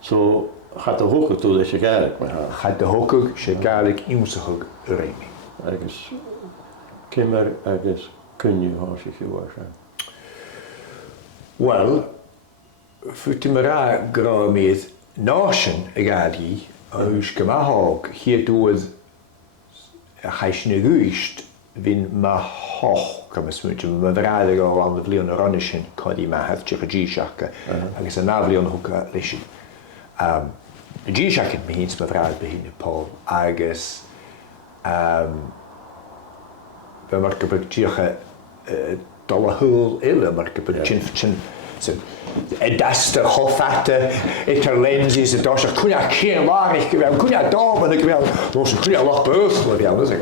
So gaat de hoge toe dat je galig met haar. Gaat de hoge se galig imsachug réimi. Agus kimmer agus kunju has ik je waarschijnlijk. Wel, futimera gra met nation agadi, us gemahog, hier doet guist win ma hoch, kan me smutje, me verraden al aan de vliegen ranischen, kan die ma heeft je G-shakke, agus een navlion hoeka lisje. De G-shakke me hins me verraden beginnen Paul, agus we maken bij G-shakke dolle hul ille, maar ik heb een chin. Dat is de hoffatte, het er lenses, het is er kunnen geen waar geweld, kunnen daar maar ik wel, dus kunnen lach beurten wel, dus ik.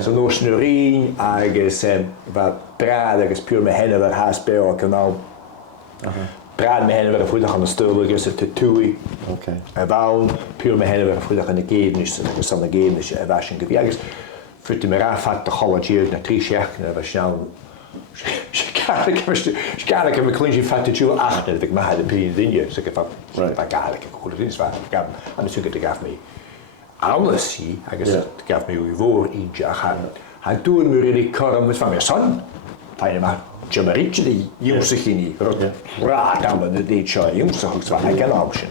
Zo nog snurien, ergens wat praten, ergens puur met hen wat haast bij elkaar nou. Praten met hen wat voelig aan de stul, is het te toei. En wel puur met hen wat voelig aan de gegevenis, ergens aan de gegevenis, en was een geweest. Voor de mera vat de college naar 3 scherken, was snel. Schadelijk heb ik kleintje van de Jewel 8 dat ik maar had de pijn in je, dus ik heb van gaarlijk goed is waar ik heb aan de zoek dat gaf me alles zie, ik gaf me uw woord in je gaan. Hij toen me really karm met van mijn son, fijn maar Jamaritje die jongste ging raad aan de deed zo jongste hoek zwaar ik kan option.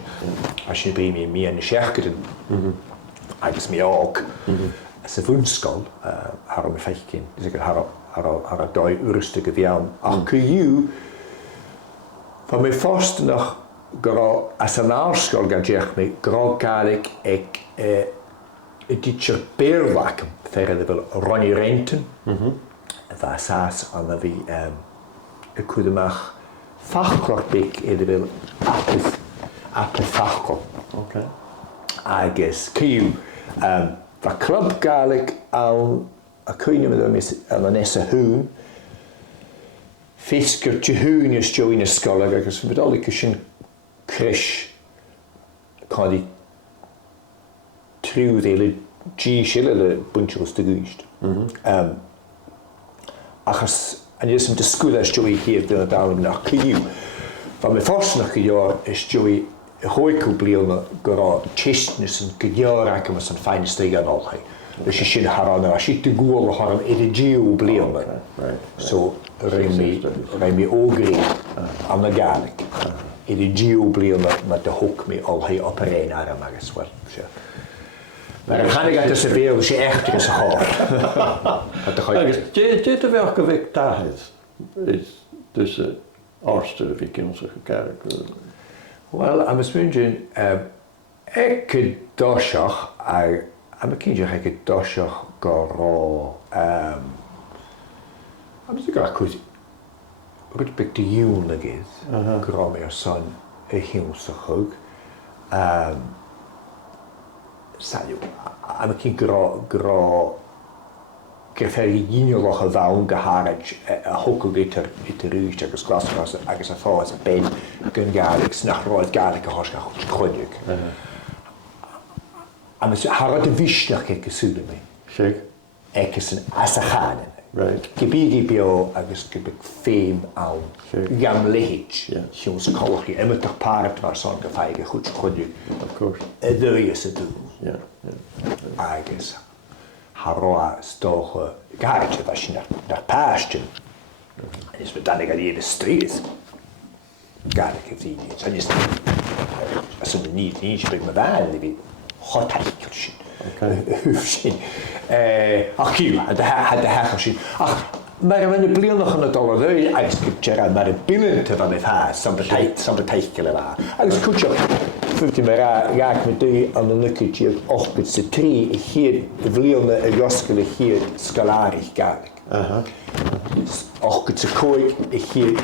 Als je bij me in de scherken, ik is me ook. Ze voetskal, haar om een kind, dus ik haar doi uurstukken van AQU. Van mijn vaste nog als een aanschouw ga ik me graag ik teacher beerwakken verder wil Ronnie Renten. En van saas aan de wie ik kon mag fachkorpik in de wil appel fachkorp. I guess QU. Van club ga ik aan kun je met een nesse hoen, fiskertje hoen is jo in de school, ergens met al die kussen crash, kan die trouw de G-schille buntjes te guist. Als en je is de school als Joey hier de daarom naar Q. Van mijn vorige jaar is Joey hooikoebliel gera chestness en jaar raken met zijn fijne steek aan al. Dus je ziet haar aan, als je te goed haar aan in de geobliel. Zo remi ogri aan de gaalik. In de geobliel met de hoek mee al hij opereren naar hem ergens wel. Maar dan ga ik uit de serveren als je echt is haar. Je te welke week daar is tussen Arster wie onze kerk. Wel, aan mijn smundje, ik dosach, aan mijn kindje ga ik dosach garo. Aan mijn kindje goed pik de jongen is, garo meer son, hemelse ook. Saio, aan mijn kindje garo. Geferri jingelige waun geharet hokelgitter it ruist agus glasgas agus a fáas ben gun galix nach roid galike hoska chronik. Am es harad de vishnach ke gesude me. Check. Ekes en asachanen. Right. Gebigi bio agus gebik fame au. Gam lehich. Sjons kolchi emmer toch paard waar son gefeige goed chronik. Of course. There is a do. Yeah. Agus. Haroa stoge gaartje was je naar paasten. En is met dan ik aan de street. Gaartje heeft die niet. En is als ze niet bij me waren, die hot heikeltje. Hoefje. Ach kiel, had de heikeltje. Ach, maar when de bliel nog aan het alle deur, ik heb maar de binnen te van mijn haas, samen heikkelen waar. Als kutje. Voelt me raak met die aan de lukketje op met z'n 3 hier de vliegende joskele hier scalarig gaarlijk. Och met z'n kooi hier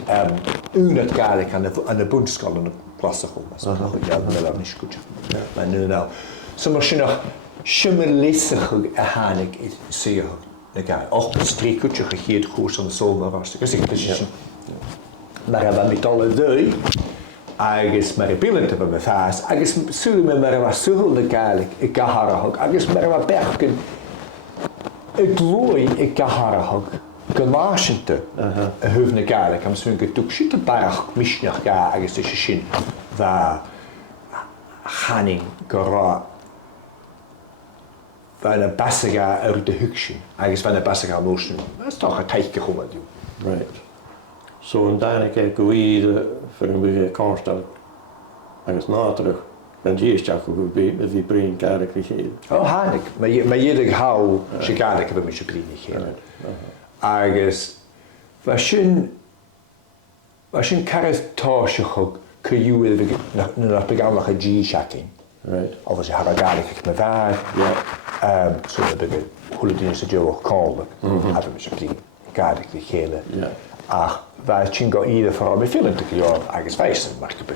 unet gaarlijk aan de boenskal en de plasticom. Ja, dat is niet goed. Maar nu nou, soms nog schimmelissig hanik is zeer gaar. Och met z'n 3 kutje hier de koers aan de zomer was. Maar we met alle deur. Agus mar billen te me faas, agus sule me mar was sulde gaalik, ik gaharahog, agus mar wa berken. Ik looi ik gaharahog, gemarschente, huvne gaalik, am swinge tuk shit barach mishnach ga agus de shin va hanning gorá bhena basaga ar de hugsin, agus bhena basaga nóisiú. Tá a taice chumadú. Right. So an danig go íide for an bhí constal agus nátrach an díisteach go bhí brín garach í chéad. Ó hánig, ma dhéidir há sé garach bh me se brín í chéad. Agus bheit sin caratáiseach chuúil na begamach a díseaching. Right. Agus har a garach me bhar, so be chuladíine sa deoch cála a me se brín garach í chéile. Ach bheit sin go íide fá mé fianta go agus bhéisan mar go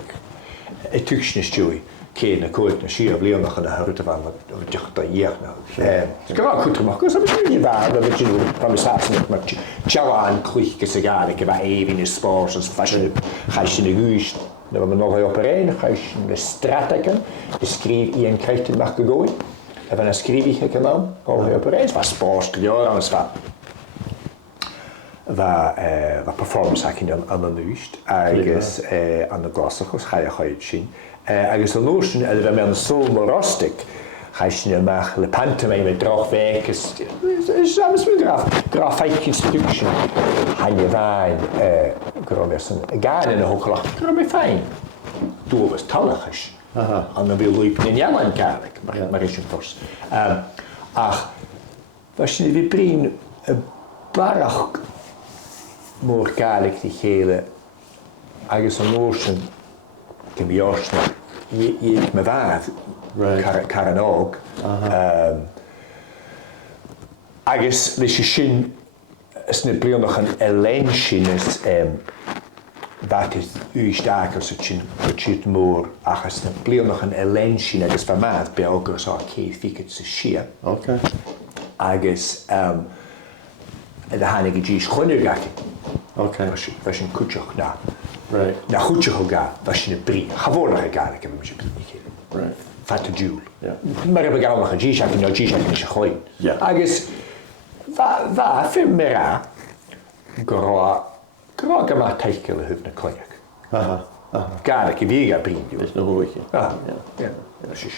i tuisne stúi cé na cóid na si a bblionnach an na thuirta bhana deachta dhéachna. Go chutamach gus ní bhar a bheit sin pamisána mar teáin chluichgus a garach go bheith éhín is spás as fashion chaid sin na gúist na bh nóha operéin, chaid sin na stratachan is scríb íon creightin nach go góin a bheit na scríbíthe go ná nóha operéin, bheit spás go leor an bheit performance hacking an núist agus an na glasachos chaid sin. Agus an nóisiún a bheith me an sólmar rostig chaid sin amach le pantomime me droch bhéchas is mú gra feicin seduction haine bhain go mé san gáin in a hochlach go mé féin dúbas talachas an na bhí luip in jalan garach mar is sin fors. Ach bheit sin bhí brín barach mór garach í chéile agus an nóisiún go bhí áisna dhéag me bhad car an ág. Agus leis sin is na blionnach an eléin sin is bheit is úisteach as sin siad mór achas na blionnach an eléin sin agus bheit mad be águs á céad ficad sa sia. Agus a hánig i ddís chuinir gaci. Bheit sin cúteach ná. Na chuteach ó gá, bheit sin na brí. Chabhórnach a garach a bheit sin brí chéile. Fat a dúil. Mar a begámach a ddíseach nó ddíseach is a chuin. Agus bheit fi mé rá gorá go má teice le thuh na coineach. Garach i bhí a bríú. Is na hóiche. Ja, sí.